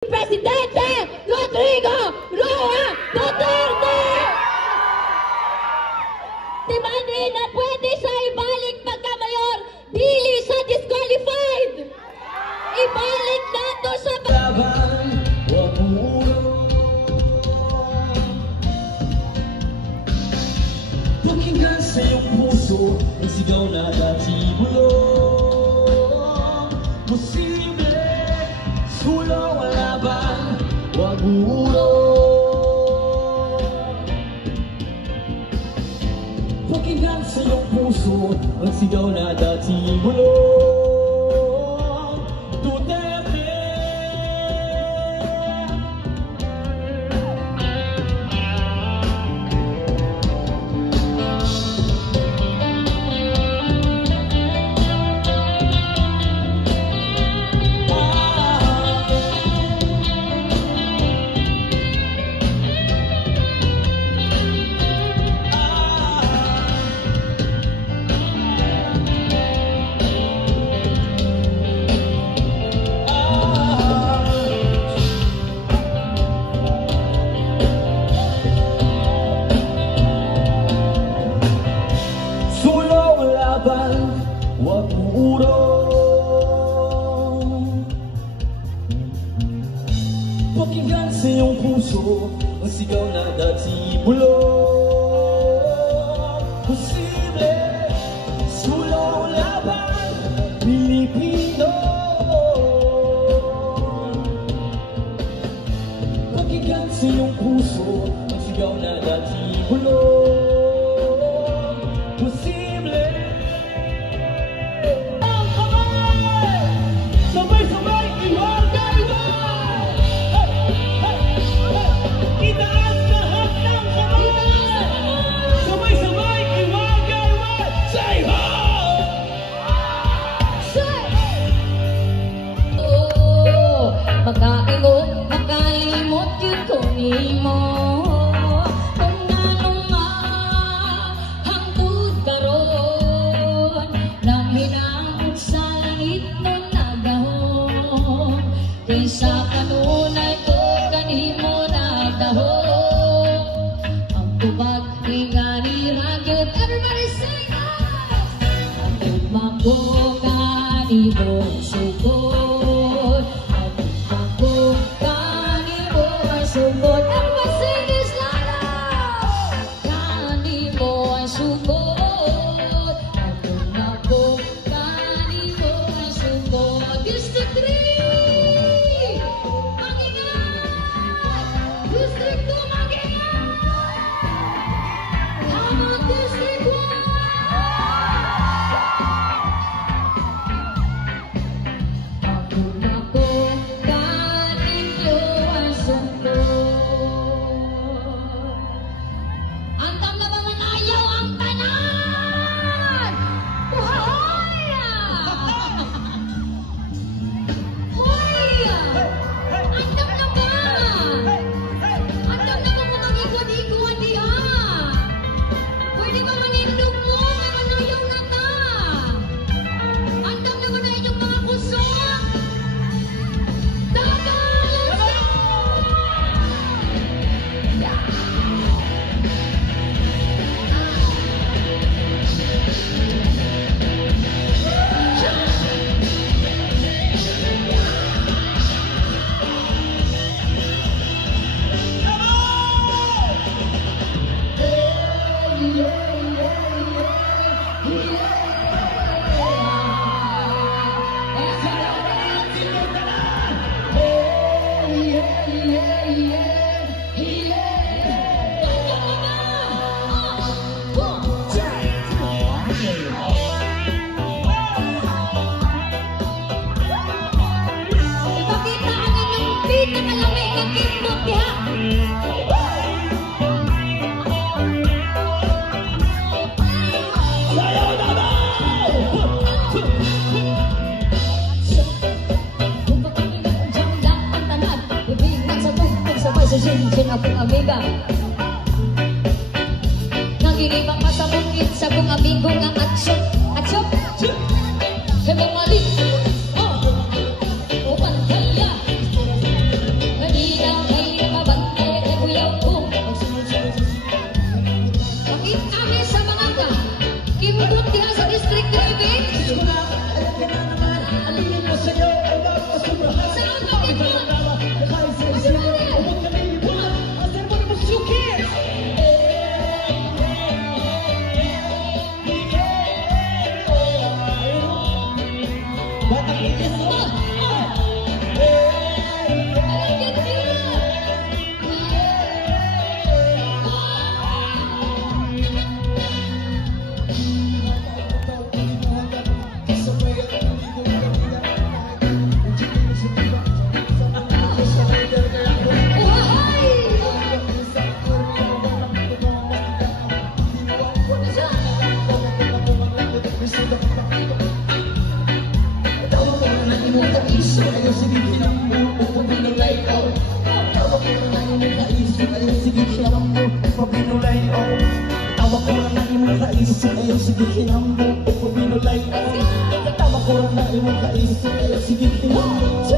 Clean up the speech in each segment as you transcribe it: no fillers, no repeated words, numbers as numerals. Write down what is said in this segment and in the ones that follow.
Presidente Rodrigo Roa Duterte! Di ba di na pwede sa ibalik pagka-mayor, dili sa disqualified? Ibalik na to sa laban, wag ulo. Pakinggan sa iyong puso ang sigaw na dati bulong. Posible, sulong ang laban, wag ulo. Pakinggan sa iyong puso ang sigaw na dati bulong. Wag uurong. Pakinggan sa iyong puso ang sigaw na dati bulong. Posible, sulong laban, Pilipino. Pakinggan sa iyong puso ang sigaw na dati bulong. Posible. Makaingon, makalimot yun kumimo. Kung anong mahangtod karon, nang hinangod sa langit mo nagdahon. Kaysa kanunay ko kanimo nagdahon. Ang tubag ingani ragyod, everybody sing it! Ang tugmang kanimo sugod. Sugod, everybody sing this louder. Kanimo ang sugod. Ako, kanimo ang sugod. District 3, mag-ingat. District 2, mag-ingat. Come on, District 1. Sing akong amiga. Nangingibang ka sa bukid sa kong amigo nga atsok, atsok. Hello, mali. Oh, pantaya. kayo, sige kinambo ko pinulay o tama ko na imong kaisip kayo, sige kinambo.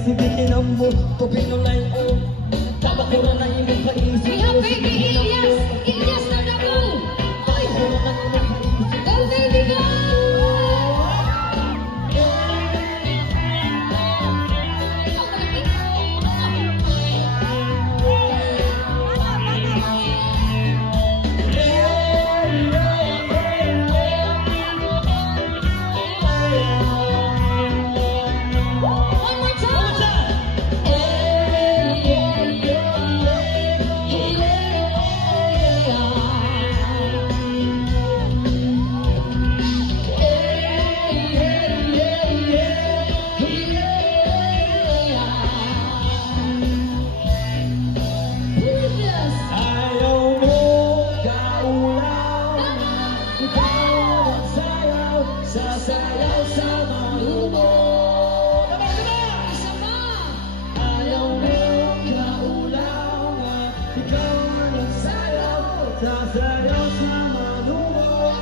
Sige kinambo ko pinulay o tama ko na imong kaisip. We have baby Ilyas na Dabu. Oy, go baby go. Sasayaw sa malubog. Ayaw mo kaulaw nga ikaw ang nagsayaw. Sasayaw sa malubog.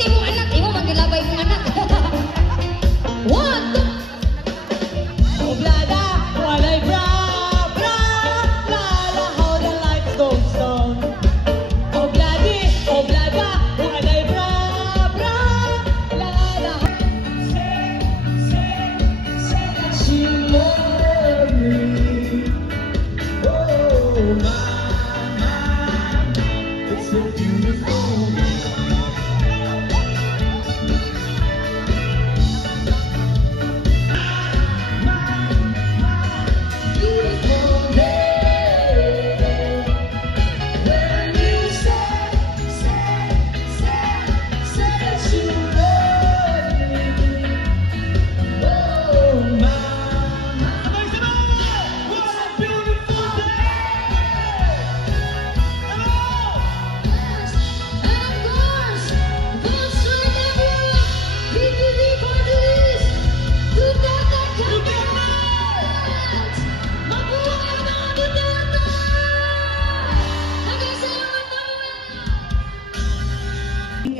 Piti mo anak, imo magilabay mo anak. One, two. Oblada, walay bra, bra, lala, how the light goes down. Obladi, oblada, walay bra, bra, lala. Say that you love me. Oh, my, it's so beautiful.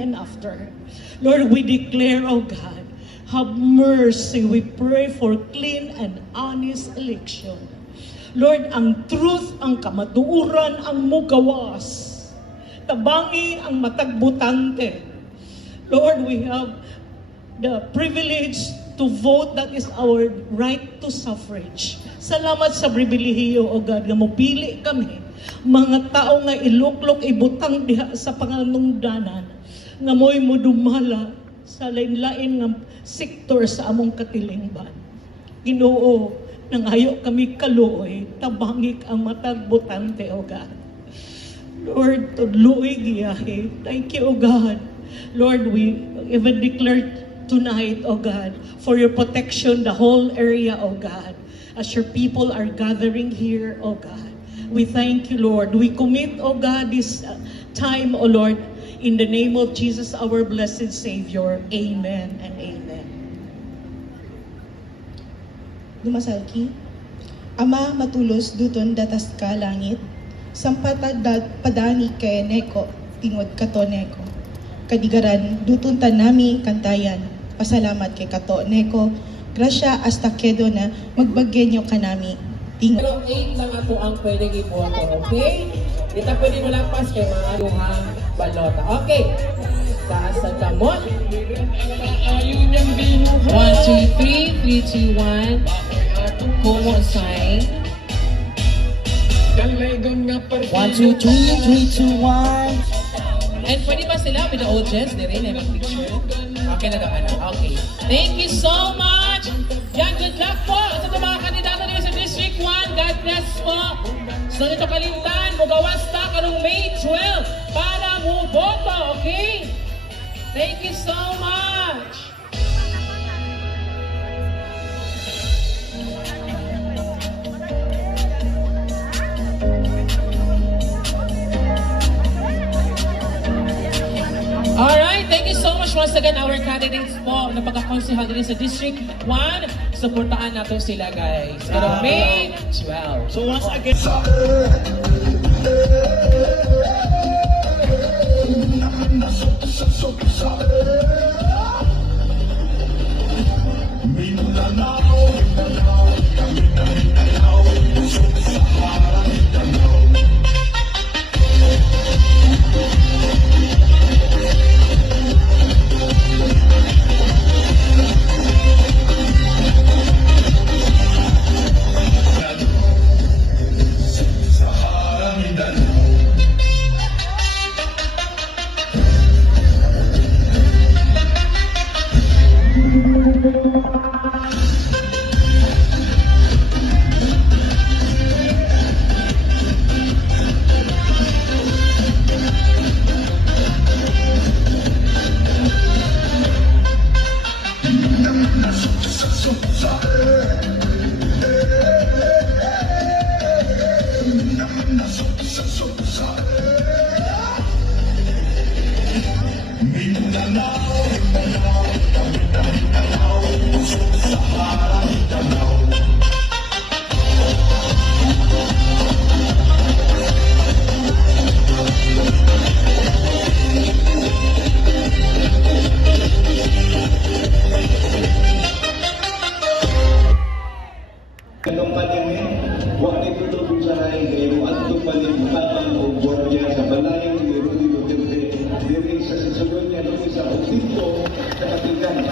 And after. Lord, we declare, oh God, have mercy. We pray for clean and honest election. Lord, ang truth, ang kamatuuran, ang mugawas. Tabangi ang matagbutante. Lord, we have the privilege to vote. That is our right to suffrage. Salamat sa pribilehiyo, O God, nga mopili kami. Mga tao nga iluklok, ibutang diha sa panganungdanan. Nga mo'y mudumala sa lain-lain nga sektor sa among katilingban. Ginoo, nangayo kami kaluoy, tabangik ang matagbutante, O God. Lord, tudluoy giyahe. Thank you, O God. Lord, we even declare tonight, O God, for your protection, the whole area, O God, as your people are gathering here, O God. We thank you, Lord. We commit, O God, this time, O Lord, in the name of Jesus, our blessed Savior. Amen and amen. Dumasalki, Ama matulos duton datas ka langit, sampatad padani kay neko, tingod kato neko. Kadigaran duton tanami kantayan, pasalamat kay kato neko, grasya hasta kedo na magbaggenyo kanami. Tingod. Pero 8 lang ako ang pwedeng iboto, okay? Di ta pwede malapas kay mga duhang balota. Okay. Taas ang kamot. 1, 2, 3, 3, 2, 1. Como sign. 1, 2, 3, 3, 2, 1. And pwede ba sila with the audience? Di rin, may picture. Okay na daw, ano? Okay. Thank you so much. Yan, good luck po sa mga kandidato nila sa District 1. God bless po. So nito kalimtan, mugawas ta karong May 12 para mo boto, okay? Thank you so much. Alright, thank you so much once again our candidates po na pagkakonsehal din sa District 1. Supportaan natin sila guys. Pero May 12. So once again, Anong palini, huwag itutulong sa haigero at tupaling tabang o gwardiya sa balayang ni Rudy Duterte. Diri sa sisulod niya doon sa Otito sa Katigan.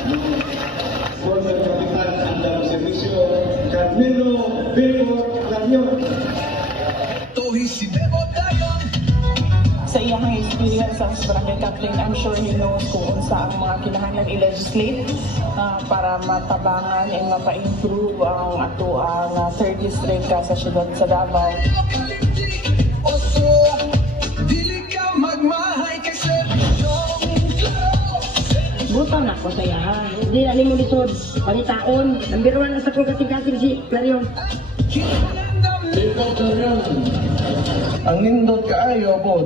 Former Kapitan Andang Servisyo, Carmelo Bebo Clarion. Sa iyang experience as barangay captain, I'm sure he knows kung sa ang mga kinahanglan i-legislate para matabangan and mapa-improve ang ato ang 3rd district sa syudad sa Davao. Butang ako sa iya. Hindi na mo lisod. Palitaon. Number 1 na sa kasing-kasing si Clarion. Ang nindot kaayo po,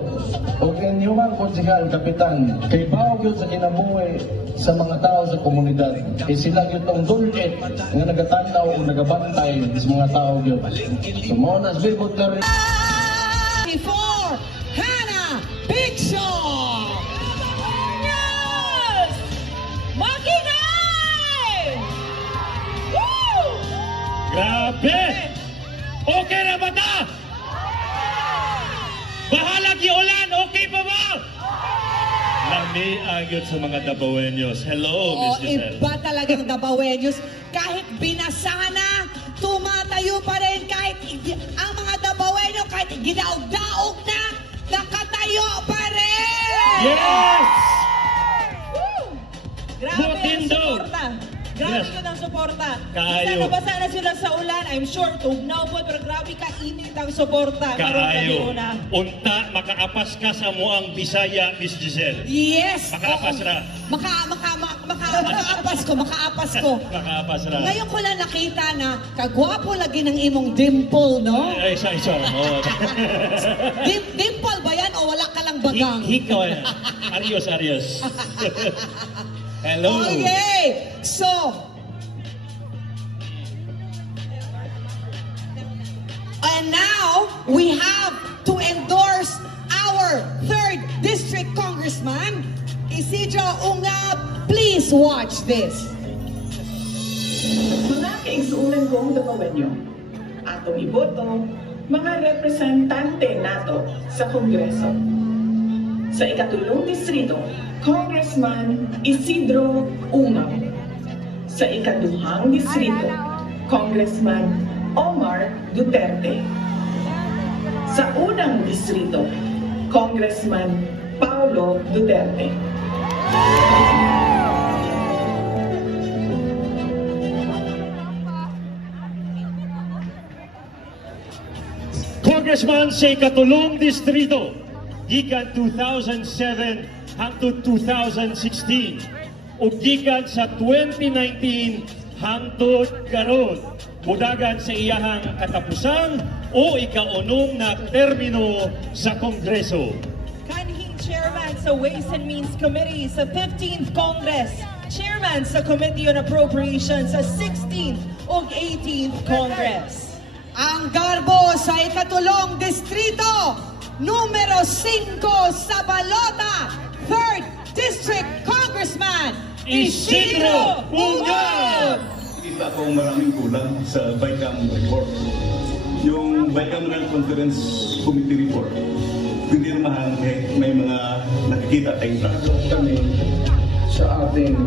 o inyong konsegal, kapitan, kay bawag yun sa kinabuhi sa mga tao sa komunidad. E sila yun tong dulkit nga nagatanaw o nagabantay sa mga tao yun. So mo na sa bibot ka rin. For Hannah Bigson! Yes! Makingay! Woo! Grabe! Okay na ba ta? Bahalag ulan, okay pa ba? Lami agad sa mga Dabawenyos. Hello, Miss Giselle. Iba talagang Dabawenyos. Kahit binasa na, tumatayo pa rin. Kahit ang mga Dabawenyo, kahit gidaog-daog na, nakatayo pa rin! Yes! Woo! Grabe ang Butindo! suporta. Grabe Yes. ka ng suporta. Kaayo. Isa nabasa na sila sa ulan, I'm sure, tugnaw po, pero grabe ka init ang suporta. Kaayo. Unta, makaapas ka sa muang Bisaya, Miss Giselle. Yes! Makaapas oo. ra. Makaapas ko. Makaapas ra. Ngayon ko lang nakita na kagwapo lagi ng imong dimple, no? Ay, isa. Oh. Dimple ba yan o wala ka lang bagang? Hikaw. Arios. Hello. Okay, so and now we have to endorse our 3rd District Congressman, Isidro Ungab. Please watch this. Mga kaigsuunan kong Dabawenyo, atong iboto, mga representante nato sa Kongreso. Sa ikatulong distrito, Congressman Isidro Ungab. Sa ikaduhang distrito, Congressman Omar Duterte. Sa unang distrito, Congressman Paulo Duterte. Congressman sa ikatulong distrito, gikan 2007 hangtod 2016 ug gikan sa 2019 hangtod karon mudagan sa iyahang katapusan o ikaunong na termino sa Kongreso. Kanhing Chairman sa Ways and Means Committee sa 15th Congress, Chairman sa Committee on Appropriations sa 16th ug 18th Congress. Ang garbo sa ikatulong distrito, numero 5 sa balota, 3rd District Congressman Isidro Ungab! Kita akong maraming kulang sa BICAM report. Yung bicameral conference committee report, pinirmahan may mga nakikita tayong raso. Kami sa ating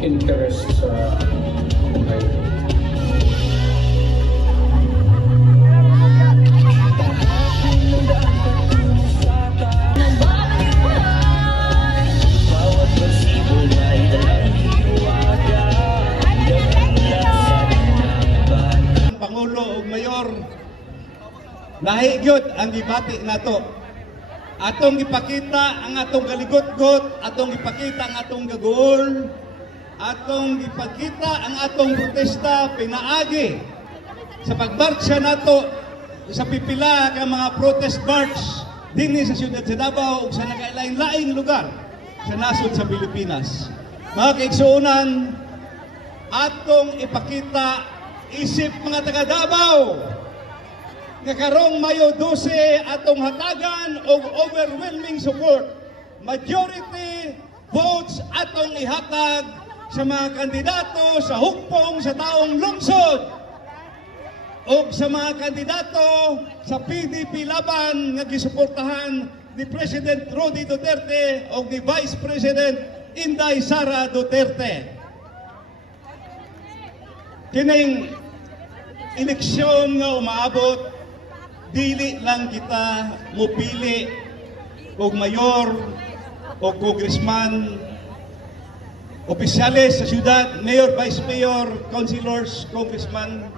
interest sa buhay. Pangulo ug Mayor, nahigyod ang gibati nato. Atong ipakita ang atong kaligot-got, atong ipakita ang atong gagool, atong ipakita ang atong protesta pinaagi sa pagmarcha nato sa pipila ka mga protest march dinhi sa siyudad sa Davao ug sa nagalain-laing lugar sa nasod sa Pilipinas. Mga kaigsuonan, atong ipakita isip mga taga Davao nga karong Mayo 12 atong hatagan og overwhelming support, majority votes atong ihatag sa mga kandidato sa hukpong sa taong lungsod. o sa mga kandidato sa PDP laban nga gisuportahan ni President Rody Duterte o ni Vice President Inday Sara Duterte. Kining eleksyon nga umaabot, dili lang kita mupili og mayor o congressman, opisyales sa syudad, mayor, vice mayor, councilors, congressman.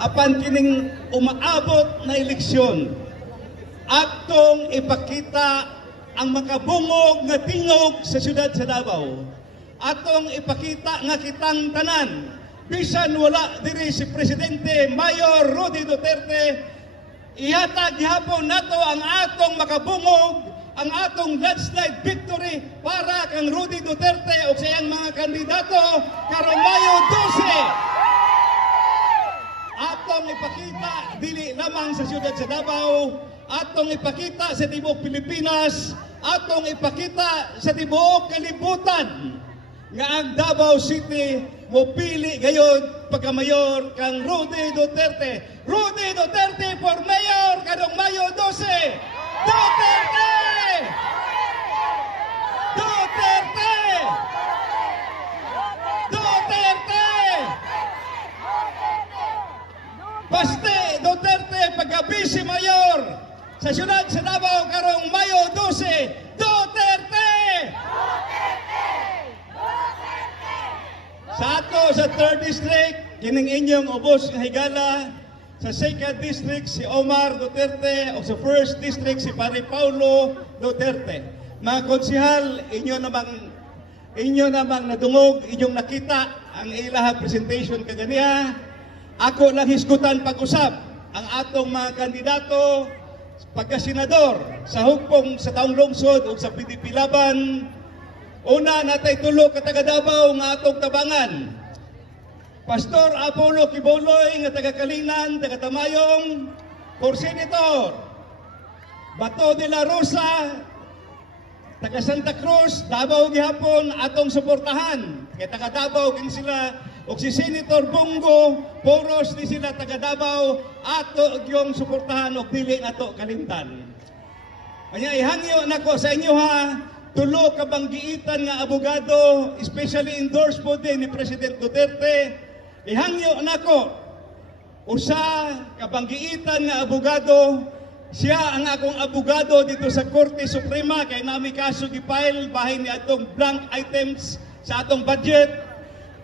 Apan kining umaabot na eleksyon, atong ipakita ang makabungog nga tingog sa syudad sa Davao. Atong ipakita nga kitang tanan, bisan wala diri si Presidente Mayor Rody Duterte, ihatag gihapon nato ang atong makabungog, ang atong landslide victory para kang Rody Duterte o sa iyang mga kandidato karong Mayo 12. Atong ipakita dili lamang sa siyudad sa Davao, atong ipakita sa tibuok Pilipinas, atong ipakita sa tibuok kalibutan nga ang Davao City mopili gayon pagka-mayor kang Rody Duterte. Rody Duterte for mayor kadong Mayo 12. Duterte! Duterte! Duterte! Baste Duterte pagka-vice mayor sa siyudad sa Davao karong Mayo 12. Duterte! Sa ato sa 3rd District, kining inyong ubos nga higala. Sa 2nd District, si Omar Duterte. O sa 1st District, si Pare Paulo Duterte. Mga konsihal, inyo namang nadungog, inyong nakita ang ilahang presentation kaganiya. Ako lang hisgutan pag-usap ang atong mga kandidato pagka-senador sa hukpong sa taong lungsod o sa PDP laban. Una, natay tulo ka taga Davao nga atong tabangan. Pastor Apollo Kibuloy nga taga Kalinan, taga Tamayong, for Senator. Bato de la Rosa, taga Santa Cruz, Davao gihapon atong suportahan. Kay taga Davao kin sila o si Senator Bongo, Poros ni sila taga Davao, ato yung suportahan o dili nato Kalimtan. Kanya ihangyo nako sa inyo ha, tulo kabanggiitan nga abogado, especially endorsed po din ni President Duterte. Ihangyo nako, usa kabanggiitan nga abogado, siya ang akong abogado dito sa Korte Suprema kay nami kaso gipile bahin ni atong blank items sa atong budget.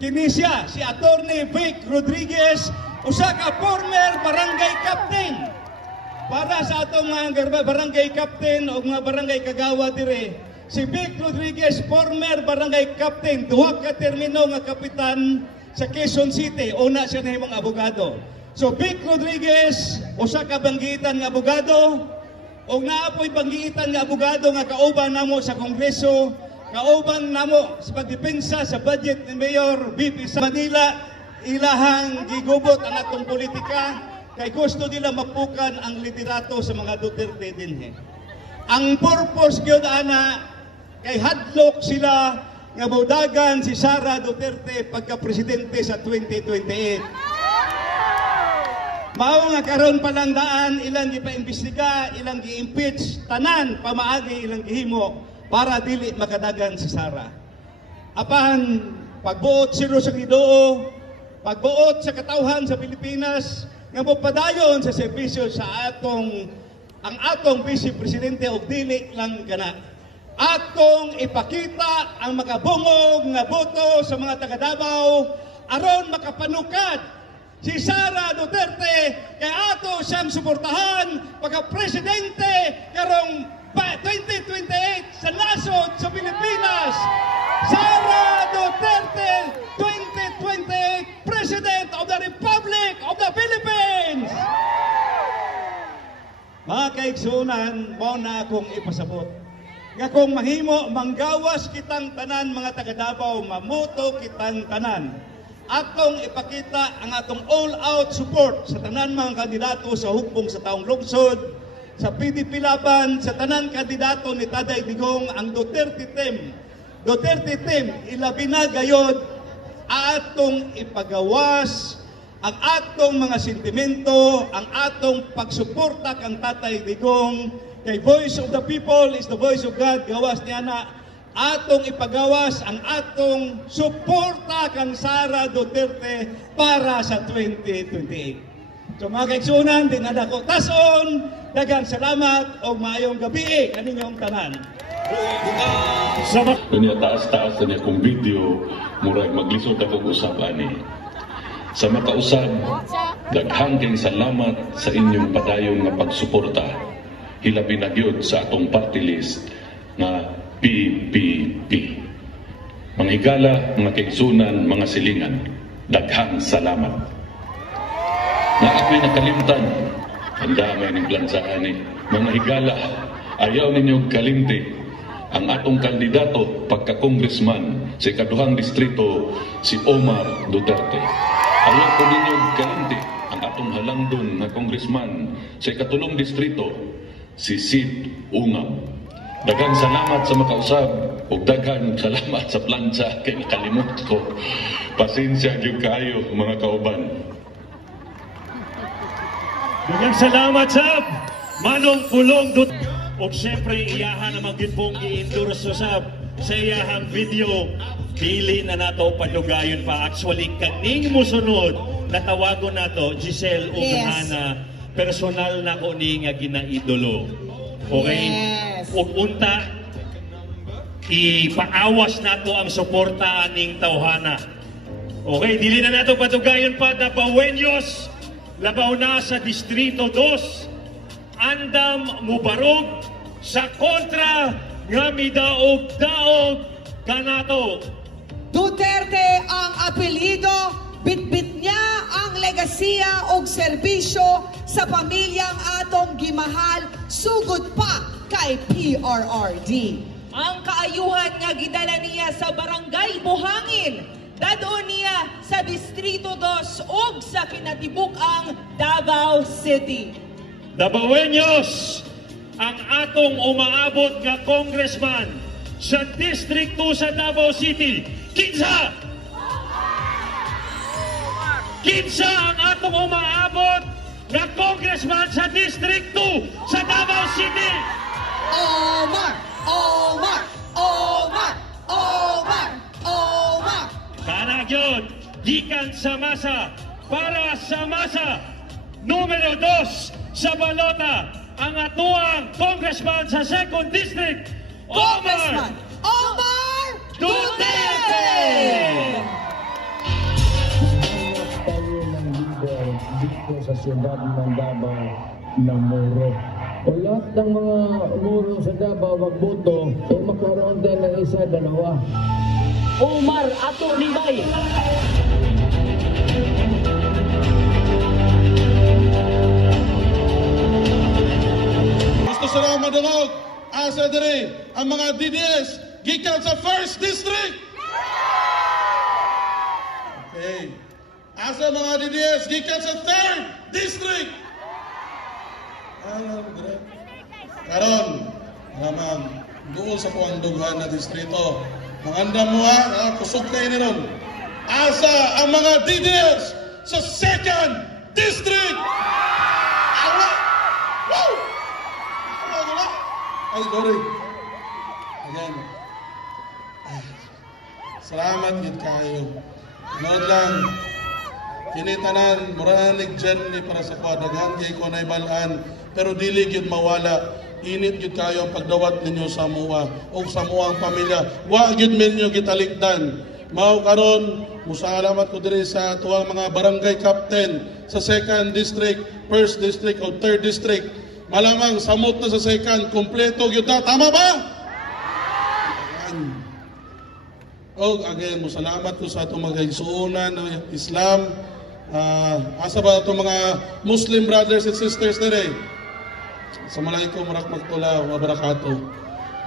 Kini siya, si Attorney Vic Rodriguez, usa ka former barangay captain. Para sa atong mga barangay captain o mga barangay kagawa dire, si Vic Rodriguez, former barangay captain, duha ka termino nga kapitan sa Quezon City, una siya na himong abogado. So Vic Rodriguez, usa ka banggitan nga abogado, o naapoy banggitan nga abogado nga kauban namo sa Kongreso, kauban namo sa pagdepensa sa budget ni Mayor BP sa Manila. Ilahang gigubot ang atong politika, kay gusto nila mapukan ang liderato sa mga Duterte dinhe. Ang purpose gyud ana, kay hadlok sila nga budagan si Sara Duterte pagka-presidente sa 2028. Mao nga karon pa lang daan, ilang gipa-imbestiga, ilang gi-impeach, tanan pamaagi ilang gihimo para dili makadagan si Sara. Apan pagbuot siro sa Ginoo, pagbuot sa katawhan sa Pilipinas nga mopadayon sa serbisyo sa ang atong Vice Presidente og dili lang kana. Atong ipakita ang makabungog nga boto sa mga taga Davao aron makapanukad si Sara Duterte kay ato siyang suportahan pagka-presidente karong 2028 sa nasod sa Pilipinas. Sara Duterte 2028 President of the Republic of the Philippines. Mga kaigsunan, mo na akong ipasabot nga kung mahimo manggawas kitang tanan mga taga Davao, mamuto kitang tanan. Atong ipakita ang atong all-out support sa tanan mga kandidato sa hukbong sa taong lungsod, sa PDP laban, sa tanan kandidato ni Taday Digong, ang Duterte team. Duterte team, ilabi na gayod atong ipagawas ang atong mga sentimento, ang atong pagsuporta kang Tatay Digong, kay Voice of the People is the voice of God, gawas niya na, atong ipagawas ang atong suporta kang Sara Duterte para sa 2028. So mga kaigsunan, din na dako tason, daghang salamat o maayong gabi kaninyong tanan. Kanya taas-taas na niya kong video, murag maglisod akong usap ani. Sa makausap, daghang kayong salamat sa inyong padayon nga pagsuporta. Hilabi na gyud sa atong party list na PPP. Mga higala, mga kaigsunan, mga silingan, daghang salamat. Na ako'y nakalimtan, ang damay ng plansaan ni mga higala, ayaw ninyong kalimti ang atong kandidato pagka-congressman sa ikaduhang distrito, si Omar Duterte. Ayaw ko ninyong kalimti ang atong halangdon na congressman sa ikatulong distrito, si Sid Ungab. Daghang salamat sa makausap o daghang salamat sa plansa kay nakalimot ko. Pasensya gyud kayo mga kauban. Daghang salamat sa Manong Pulong Duterte. O siyempre iyahan naman gyud pong i-endorse sa iyahang video. Dili na nato padugayon pa. Actually, kaning musunod na tawagon nato, Giselle o Hana, personal na ko ni nga ginaidolo. Okay? Yes. Ug unta, ipaawas nato ang suporta aning tawhana. Okay, dili na nato padugayon pa. Dabawenyos, labaw na sa Distrito 2. Andam mubarog sa kontra nga midaog-daog kanato. Duterte ang apelido, bitbit niya ang legasiya o serbisyo sa pamilyang atong gimahal, sugod pa kay PRRD. Ang kaayuhan nga gidala niya sa Barangay Buhangin, dadon niya sa Distrito 2 ug sa kinatibuk-ang Davao City. Dabawenyos, ang atong umaabot nga congressman sa District 2 sa Davao City. Kinsa ang atong umaabot nga congressman sa District 2 sa Davao City. Omar! Omar! Omar! Omar! Omar! Kanagyon, gikan sa masa, para sa masa. Numero 2 sa balota, ang atuang congressman sa 2nd District, Congressman Omar Duterte! Tayo ng leader dito sa siyudad ng Davao na Moro. O lahat ng mga Moro sa Davao magboto, magkaroon din ng isa, dalawa. Omar Ato Libay. Gusto sa madungog, asa diri ang mga DDS gikan sa 1st District. Okay. Asa mga DDS gikan sa 3rd District. Karon, naman doon sa kuang dughan na distrito. Mangandam mo ha, kusog kayo ni ron. Asa ang mga DDS sa 2nd District. Awa! Woo! Ay, sorry. Ayan. Salamat gid kayo. Nood lang. Kinitanan, muranig dyan ni para sa kwadaghan kay ko na ibalaan. Pero dili gid mawala. Init gid kayo ang pagdawat ninyo sa mua o sa muang pamilya. Wa gid minyo gitalikdan. Mao karon, musalamat ko diri sa tuwang mga barangay captain sa 2nd District, 1st District o 3rd District. Malamang samot na sa 2nd, kompleto gyud na. Tama ba? O again, musalamat ko sa itong mga igsuunan ng Islam. Asa ba itong mga Muslim brothers and sisters nire? Assalamualaikum warahmatullahi wabarakatuh.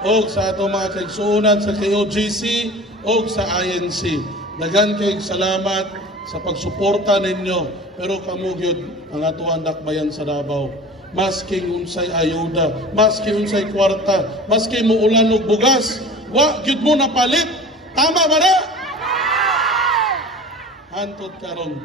O sa itong mga kaigsuunan sa KOGC o sa INC. Daghan kayong salamat sa pagsuporta ninyo. Pero kamugyod ang atuang dakbayan sa Davao. Maski unsay ayuda, maski unsay kwarta, maski mo ulan og bugas, wa gyud mo napalit. Tama ba na? Hantod karon.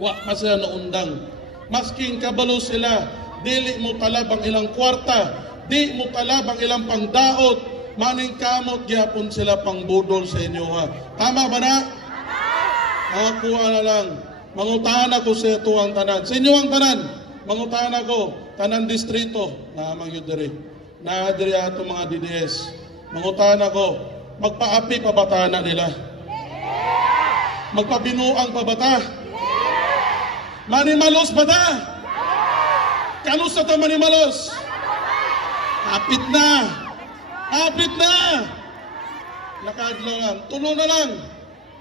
Wa pa sila naundang. Masking kabalo sila, dili mo talabang ilang kwarta, di mo talabang ilang pangdaot, maning kamot gyapon sila pangbudol sa inyo ha. Tama ba na? Ako na lang. Mangutahan ako sa ito ang tanan. Sa inyo ang tanan. Mangutahan ako, tanan distrito na mangyud diri. Na diri ato mga DDS. Mangutahan ako, magpaapi pa bata na nila. Magpabinuang pa bata. Manimalos bata. Kanus na ito manimalos. Apit na. Apit na. Nakadlaw lang. Tulo na lang.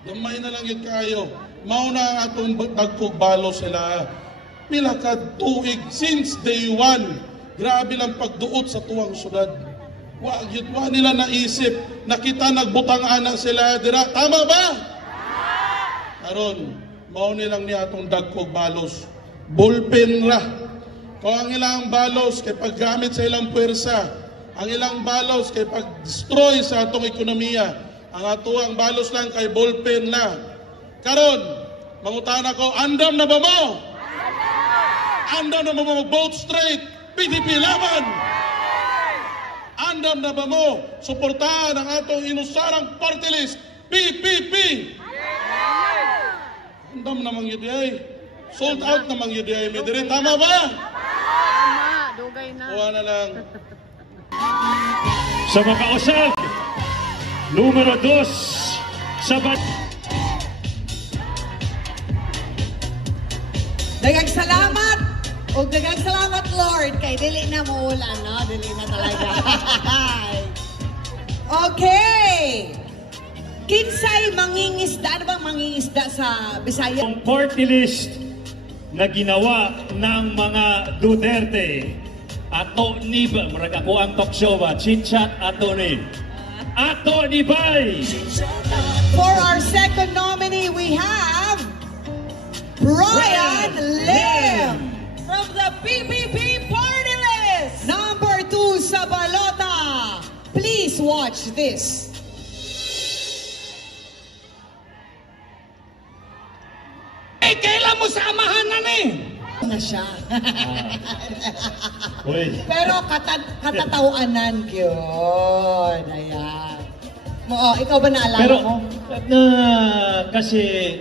Gamay na lang yun kayo. Mauna ang atong dagkog balo sila. Pila ka tuig since day one. Grabe lang pagduot sa tuwang syudad. Wa nila naisip na kita nagbutang anak sila dira. Tama ba? Aron, mao nilang niya atong dagkog balos. Bullpen ra. Kung ang ilang balos kay paggamit sa ilang puwersa, ang ilang balos kay pag-destroy sa atong ekonomiya, ang atuang balos lang kay ballpen la. Karon, mangutan ako, andam na ba mo? Andam na ba mo vote straight? PDP laban! Andam na ba mo? Suportahan ang atong inusarang party list, PPP! Andam namang yun ay. Sold out namang yun ay. Mediri, tama ba? Tama, dugay na. Kuha na lang. Sa makausap, numero 2 sa Daghang salamat o daghang salamat Lord kay dili na mo ulan, no? Dili na talaga. Okay. Kinsay mangingisda? Ano bang mangingisda sa Bisaya? Ang party list na ginawa ng mga Duterte. Ato ni ba? Marag ako ang talk show ba? Chit-chat ato ni. Ato ni Bay! For our second nominee, we have Brian Lim from the PPP Party List. Number 2 sa balota. Please watch this. Eh, kailan mo samahan na ni? Na siya. Pero katatawanan yun. Ayan. Ikaw ba naalala Pero, mo? kasi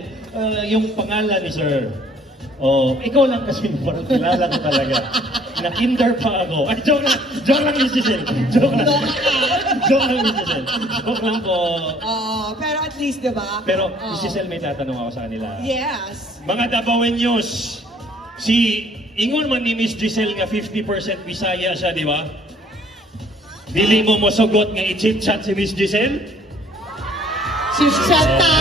yung pangalan ni Sir, ikaw lang kasi parang kilala ko talaga. Na-kinder pa ako. Ay, joke lang ni Giselle. Joke lang ni Giselle. Joke lang po. Pero at least, diba? Pero, si Giselle, may tatanong ako sa kanila. Yes. Mga Dabawenyos, ingon man ni Miss Giselle nga 50% Bisaya siya, di ba? Dili mo mosugot nga i-chit-chat si Miss Giselle? Chit-chat ta?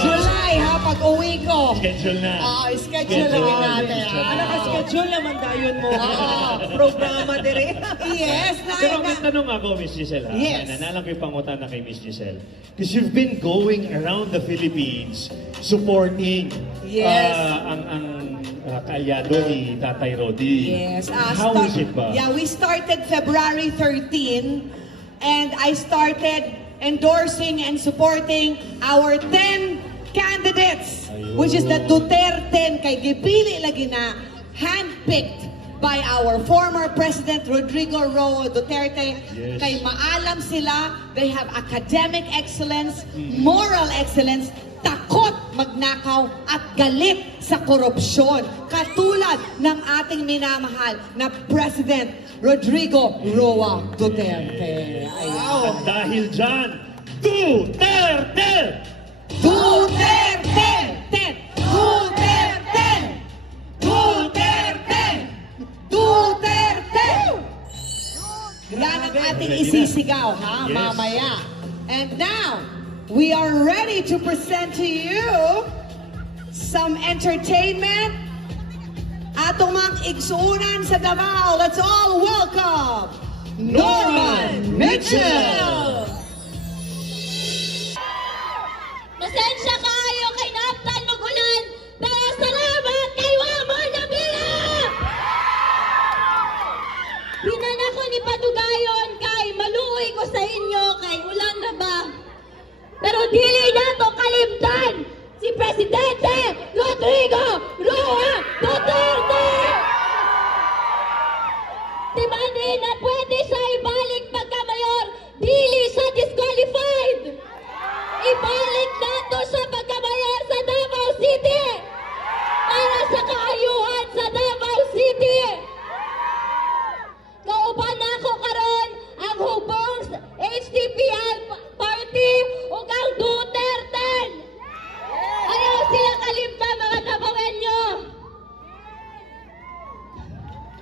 July ha, pag-uwi ko. Schedule na. Schedule na natin. Ano ka schedule naman dayon mo? Programa dire. Yes. Pero may tanong ako, Miss Giselle. Yes. Nanalang ko yung pangutan na kay Miss Giselle. Because you've been going around the Philippines supporting ang kaalyado ni Tatay Rodi. Yes. How is it ba? Yeah, we started February 13 and I started endorsing and supporting our 10 candidates, which is the Duterte kay gipili lagi na handpicked by our former President Rodrigo Roa Duterte. Yes. Kay maalam sila, they have academic excellence, moral excellence, takot magnakaw at galit sa korupsyon. Katulad ng ating minamahal na President Rodrigo Roa Duterte. At dahil dyan, Duterte! Duterte! Duterte! Duterte! Duterte! Yan ang ating isisigaw, ha, mamaya. And now, we are ready to present to you some entertainment. Atong mga igsuunan sa Davao. Let's all welcome Norman Mitchell! Pasensya kayo kay Naptan Nugulan, pero salamat kay Wamon Nabila! Binan ako ni Patugayon kay maluoy ko sa inyo kay ulan na ba? Pero dili na to kalimtan si Presidente Rodrigo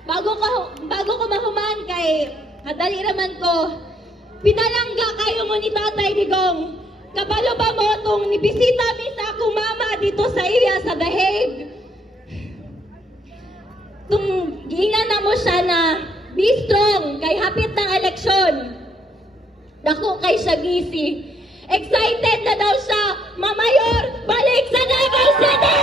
bago ko mahuman kay hadali raman ko, pinalangga kayo mo ni Tatay Digong. Kabalo ba mo itong nibisita mi sa akong mama dito sa iya sa The Hague. Tung giingnan na mo siya na be strong kay hapit ng eleksyon. Dako kay siya gisi. Excited na daw siya, Mamayor, balik sa Davao City!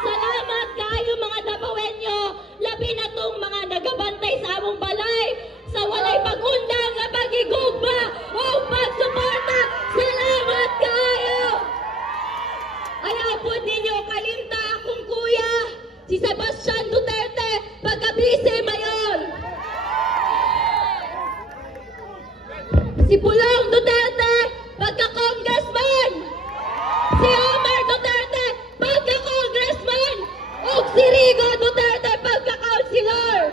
Salamat kayo mga Davaoenyo, labi na tong mga nagabantay sa among balay, sa walay pag-undang nga pag-igugma o pagsuporta. Salamat kayo! Ayaw po ninyo kalimta akong kuya, si Sebastian Duterte, pagka-vice mayor. Si Pulong Duterte, pagka-congressman. Si Omar Duterte, pagka-congressman. O si Rigo Duterte, pagka-councilor.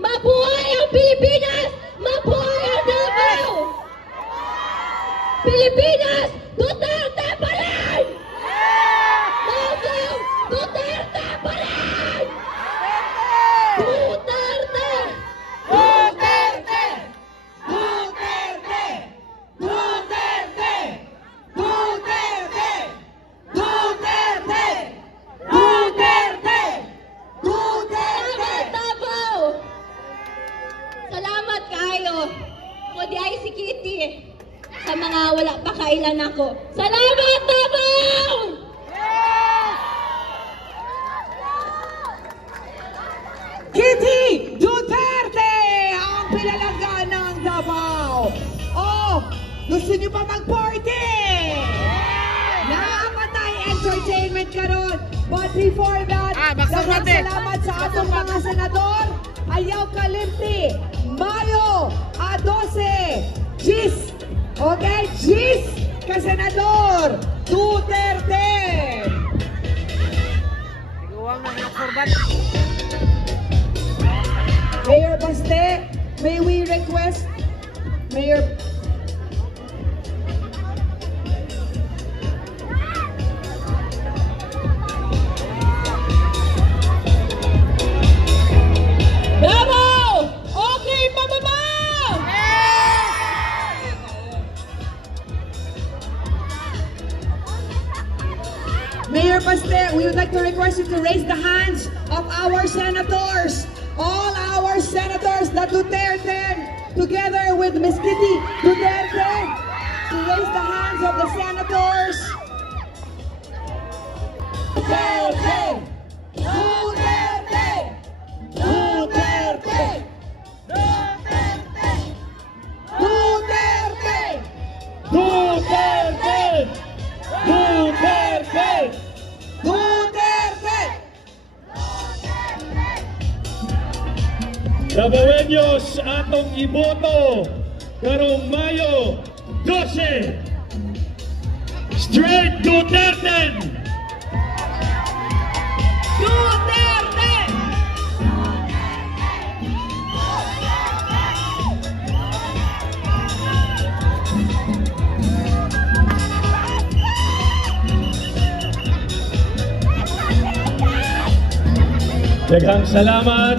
Mabuhay ang Pilipinas! Mabuhay ang Davao! Pilipinas, Duterte pa rin! Davao, Duterte pa rin! Duterte! Duterte! Duterte! Duterte! Duterte! Duterte! Duterte! Duterte! Davao! Salamat kayo. Kodi ay si Kitty. Sa mga wala pa kailan ako. Salamat, Davao! Kitty Duterte ang pinalangga ng Davao. Oh, gusto niyo pa mag-party? Nakakatay entertainment karon. But before that, salamat sa atong mga senador. Ayaw kalimti. Mayo a 12. Gis. Okay, Gis ka senador. Duterte. Mayor Baste, may we request, Mayor... Bravo! Okay, pababa! Mayor Baste, we would like to request you to raise the hands of our senators. All our senators, the Duterte, together with Ms. Kitty Duterte, to raise the hands of the senators. Duterte! Duterte! Duterte! Duterte! Duterte! Duterte! Duterte! Davaoenyos atong iboto karong Mayo 12. Straight Duterte! Duterte! Daghang salamat.